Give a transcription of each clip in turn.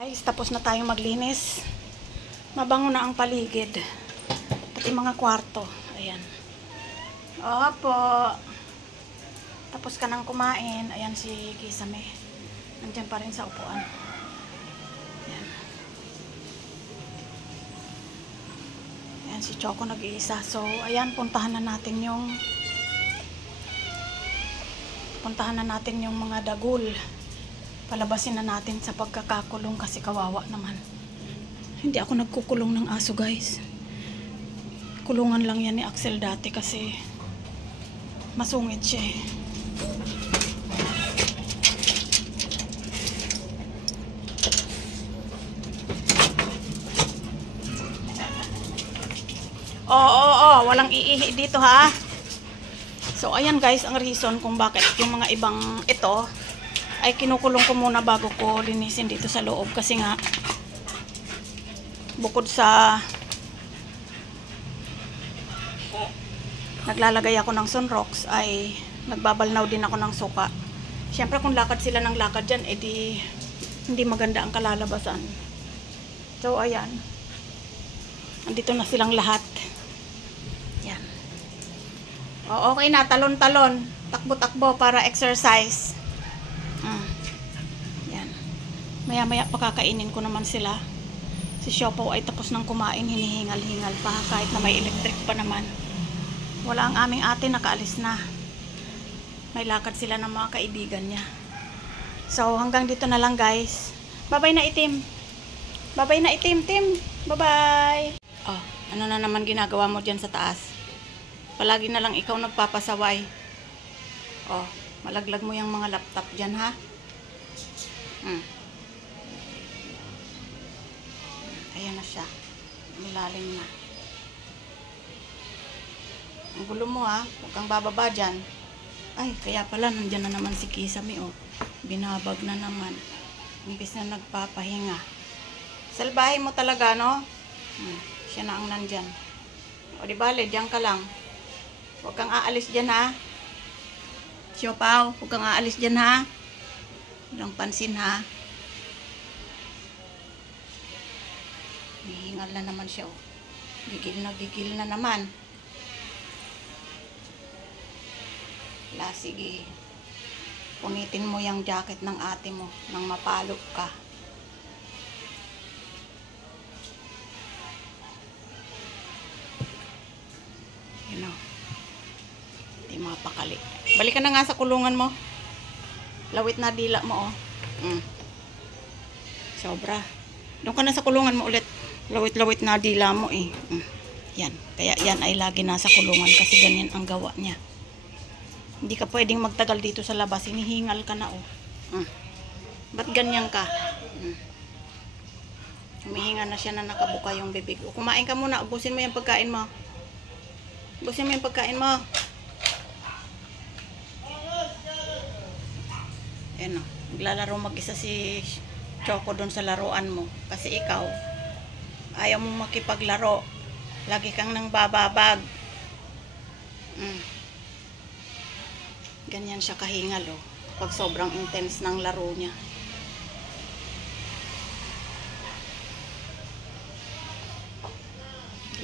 Guys, tapos na tayong maglinis. Mabango na ang paligid. Pati mga kwarto. Ayan. Opo. Tapos ka nang kumain. Ayan si Kisame. Nandiyan pa rin sa upuan. Ayan. Ayan si Choco nag-iisa. So, ayan, puntahan na natin yung mga dagul. Palabasin na natin sa pagkakakulong kasi kawawa naman. Hindi ako nagkukulong ng aso, guys. Kulungan lang yan ni Axel dati kasi masungit siya eh. Oo, walang iihi dito ha. So ayan guys, ang reason kung bakit yung mga ibang ito ay kinukulong ko muna bago ko linisin dito sa loob kasi nga bukod sa naglalagay ako ng sunrocks ay nagbabalnaw din ako ng suka. Siyempre kung lakad sila ng lakad dyan, edi hindi maganda ang kalalabasan. So ayan, andito na silang lahat. Yan. O, okay na, talon-talon, takbo-takbo para exercise. Yan. Maya-maya pakakainin ko naman sila. Si Siopaw ay tapos ng kumain, hinihingal-hingal pa kahit na may electric pa naman. Wala ang aming ate, nakaalis na. May lakad sila ng mga kaibigan niya. So hanggang dito na lang guys. Bye-bye na itim. Bye-bye na itim, Tim. Bye-bye. Oh, ano na naman ginagawa mo dyan sa taas? Palagi na lang ikaw nagpapasaway. Oh, malaglag mo yung mga laptop dyan ha. Ayan na siya. Nilalim na. Ang gulo mo ha. Huwag kang bababa dyan. Ay, kaya pala nandyan na naman si Kisame oh. Binabag na naman. Imbis na nagpapahinga. Salbahe mo talaga no? Siya na ang nandyan. O di bale, dyan ka lang. Huwag kang aalis dyan ha. Siopaw, huwag kang aalis dyan ha. Walang pansin ha. Hihingal na naman siya oh. Gigil na naman. La, sige. Punitin mo yung jacket ng ate mo nang mapalo ka. You know. Hindi mapakali. Balikan na nga sa kulungan mo. Lawit na dila mo oh. Sobra. Doon ka na sa kulungan mo ulit. Lawit-lawit na dila mo eh. Yan. Kaya yan ay lagi nasa kulungan kasi ganyan ang gawa niya. Hindi ka pwedeng magtagal dito sa labas. Hinihingal ka na oh. Ba't ganyan ka? Humihinga na siya na nakabuka yung bibig. O, kumain ka muna. Ubusin mo yung pagkain mo. Ubusin mo yung pagkain mo. Ayan o. Naglalaro mag-isa si Choco doon sa laruan mo. Kasi ikaw, ayaw mong makipaglaro. Lagi kang nang bababag. Ganyan siya kahingal oh. Pag sobrang intense ng laro niya.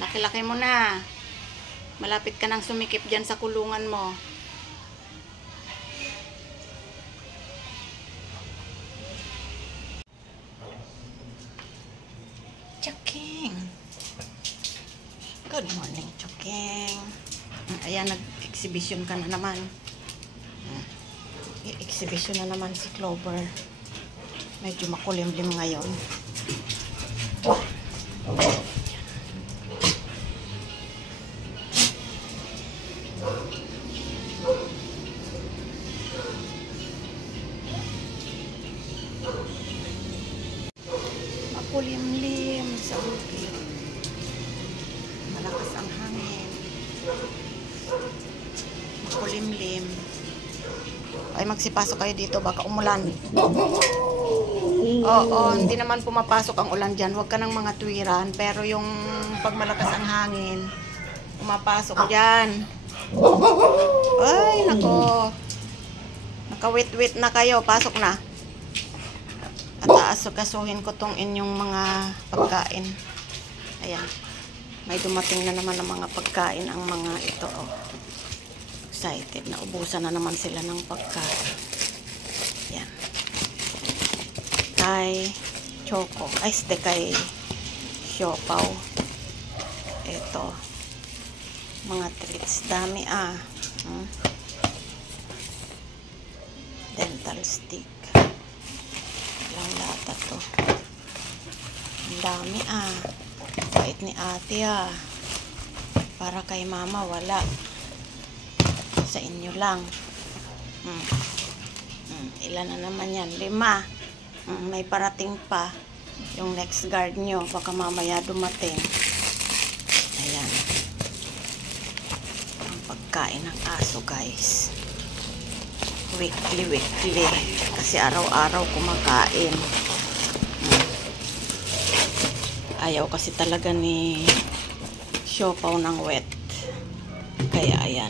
Laki-laki mo na. Malapit ka nang sumikip dyan sa kulungan mo. Choking. Good morning, Choking. Ayan, nag-exhibition ka na naman. I-exhibition na naman si Clover. Medyo makulimlim ngayon. Makulimlim sa bukid. Malakas ang hangin. Makulimlim. Ay magsipasok kayo dito, baka umulan. Oo, hindi naman pumapasok ang ulan dyan. Huwag ka ng mga tuwiran. Pero yung pag malakas ang hangin, pumapasok dyan. Ay, nako. Nakawit-wit na kayo. Pasok na. At taas aasukasuhin ko tong inyong mga pagkain. Ayan. May dumating na naman ng mga pagkain ang mga ito. Oh. Excited. Naubusan na naman sila ng pagkain. Ayan. Kay Choco. Ay, kay Siopaw. Ito. Mga treats. Dami dental stick. Ilang lata to. Ang dami Bait ni ate Para kay mama wala. Sa inyo lang. Ilan na naman yan? 5. May parating pa. Yung next guard nyo. Baka mamaya dumating. Ayan. Ang pagkain ng aso guys. Weekly. Kasi araw-araw kumakain. Ayaw kasi talaga ni Siopaw ng wet. Kaya ayan.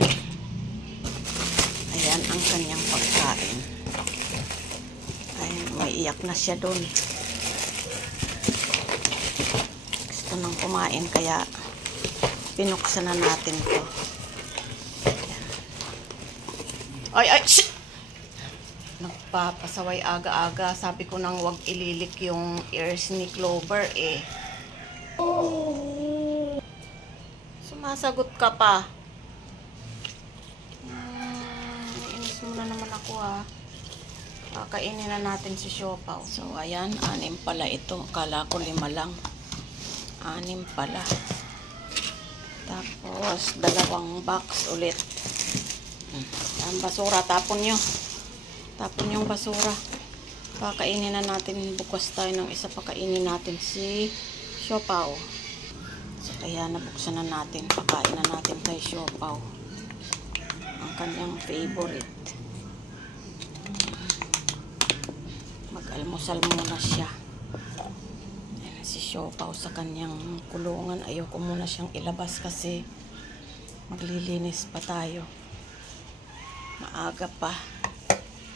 Ayan ang kanyang pagkain. Ayan, may iyak na siya doon. Gusto nang kumain kaya pinuksan na natin to. Ayan. Ay! Shit! Nagpapasaway aga-aga. Sabi ko nang wag ililik yung ears ni Clover Sumasagot ka pa. Inis muna naman ako Kakainin na natin si Siopaw. So ayan, 6 pala ito. Akala ko 5 lang. 6 pala. Tapos 2 box ulit. Ang basura, tapon nyo. Tapon yung basura. Pakainin na natin. Bukas tayo ng isa. Pakainin natin si Siopaw. So, kaya nabuksan na natin. Pakain na natin kay Siopaw. Ang kanyang favorite. Mag-almusal muna siya. Ayan, si Siopaw sa kanyang kulungan. Ayoko muna siyang ilabas kasi maglilinis pa tayo. Maaga pa.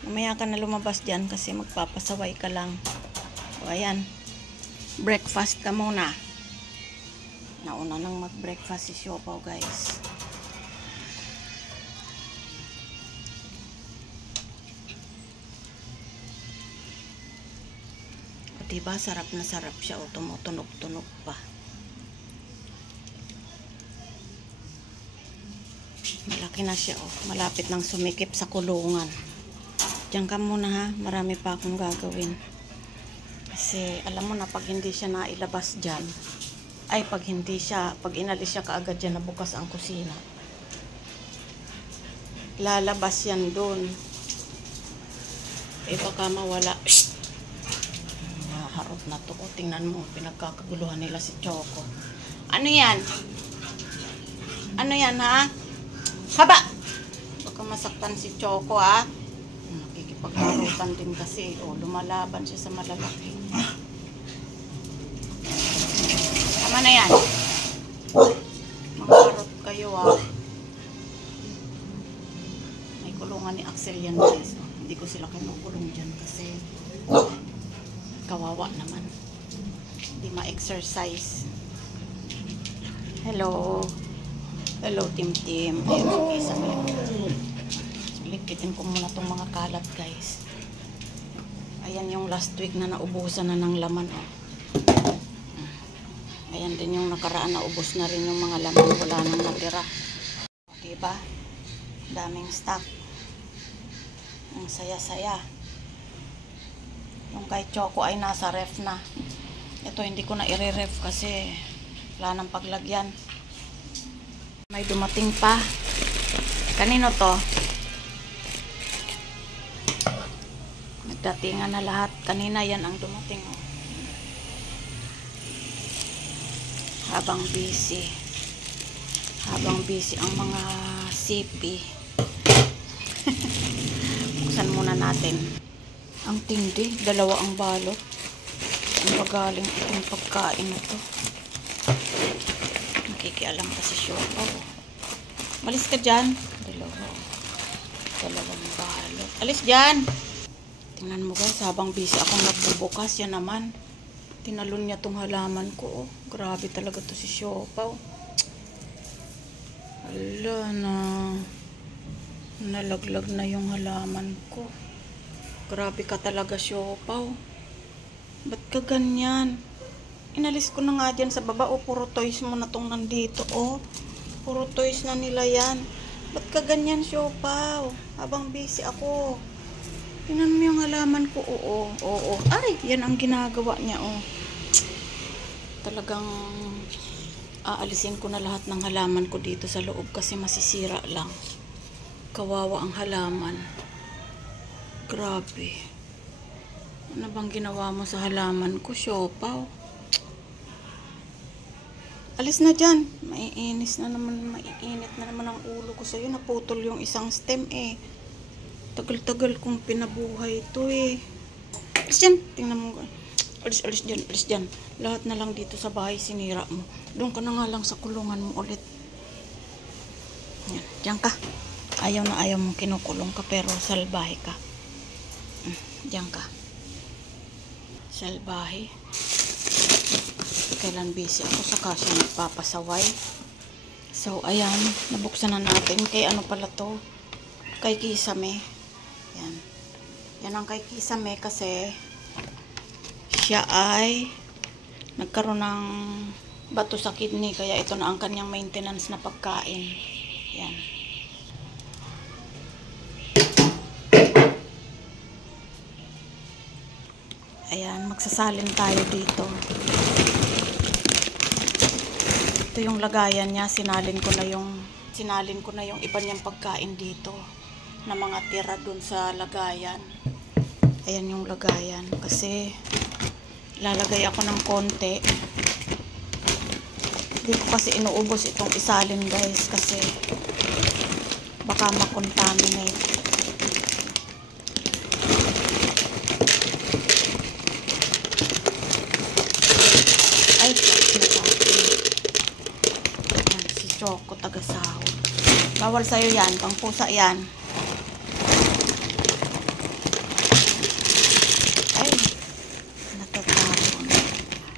Mamaya ka na lumabas dyan kasi magpapasaway ka lang. O ayan. Breakfast ka muna. Nauna nang mag-breakfast si Siopaw guys. O diba sarap na sarap siya o tumutunog-tunog pa. Malaki na siya malapit nang sumikip sa kulungan. Diyan ka muna marami pa akong gagawin. Kasi alam mo na pag hindi siya nailabas dyan, pag inalis siya kaagad dyan na bukas ang kusina, lalabas yan dun. Baka mawala. Harot na to. Tingnan mo, pinagkakaguluhan nila si Choco. Ano yan? Ano yan Haba! Baka masaktan si Choco Nakikipagharutan din kasi. Lumalaban siya sa malalaki. Tama na yan. Mangharot kayo May kulungan ni Axel yan guys. Hindi ko sila kinukulong dyan kasi kawawa naman. Hindi ma-exercise. Hello. Hello, Tim. Ayun, isa mo yun. Lipitin ko muna tong mga kalat, guys. Ayan yung last week na naubusan na ng laman, Ayan din yung nakaraan, naubos na rin yung mga laman. Wala nang natira. Diba? Daming stock. Ang saya-saya. Yung kay Choco ay nasa ref na. Ito hindi ko na i-ref kasi wala nang paglagyan. May dumating pa. Kanino to? Nagdatingan na lahat. Kanina yan ang dumating. Habang busy ang mga sipi. Buksan muna natin. Ang tindi, 2 ang balot. Ang pagaling itong pagkain na to. Nakikialam kasi Siopaw. Malis ka dyan. 2 balot. Alis dyan. Tingnan mo guys, habang busy akong nagbubukas, yan naman. Tinalon niya tong halaman ko. Oh. Grabe talaga to si Siopaw. Ala na. Nalaglag na yung halaman ko. Grabe ka talaga, Siopaw. Ba't ka ganyan? Inalis ko na nga dyan sa baba. O, puro toys mo na tong nandito. O, puro toys na nila yan. Ba't ka ganyan, Siopaw? Habang busy ako. Tingnan mo yung halaman ko. Oo. Ay, yan ang ginagawa niya. Oh. Talagang aalisin ko na lahat ng halaman ko dito sa loob kasi masisira lang. Kawawa ang halaman. Grabe. Ano bang ginawa mo sa halaman ko, Siopaw? Alis na dyan. Maiinit na naman ang ulo ko sa'yo. Naputol yung isang stem eh. Tagal-tagal kong pinabuhay ito eh. Alis dyan. Tingnan mo. Alis dyan. Lahat na lang dito sa bahay sinira mo. Doon ka na nga lang sa kulungan mo ulit. Yan. Diyan ka. Ayaw na ayaw mong kinukulong ka pero salbahe ka. Diyan ka. Salbahe. Kailan busy ako saka siya nagpapasaway. So ayan. Nabuksan na natin. Kay ano pala to? Kay Kisame. Yan. Yan ang kay Kisame kasi siya ay nagkaroon ng bato sa kidney kaya ito na ang kanyang maintenance na pagkain. Yan. Ayan, magsasalin tayo dito. Ito yung lagayan niya, sinalin ko na yung iba niyang pagkain dito na mga tira dun sa lagayan. Ayan yung lagayan kasi lalagay ako ng konti. Hindi ko kasi inuubos itong isalin guys kasi baka makontaminate. Ay, ayan, si Choco taga-sahod. Bawal sa'yo yan, pang pusa yan.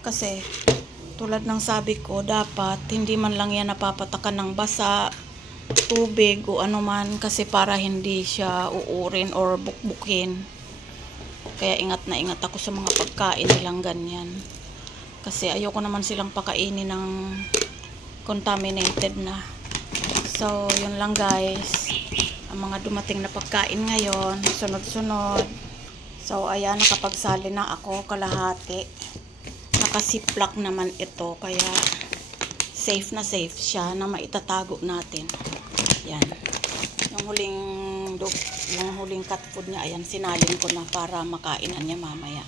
Kasi tulad ng sabi ko, dapat hindi man lang yan napapatakan ng basa, tubig o ano man kasi para hindi siya uurin or bukbukin. Kaya ingat na ingat ako sa mga pagkain nilang ganyan. Kasi ayoko naman silang pakainin ng contaminated na. So, yun lang guys. Ang mga dumating na pagkain ngayon, sunod-sunod. So, ayan, nakapagsali na ako kalahati. Nakasiplak naman ito kaya safe na safe siya na maitatago natin. Yan. Yung huling cat food niya, ayan, sinalin ko na para makainan niya mamaya.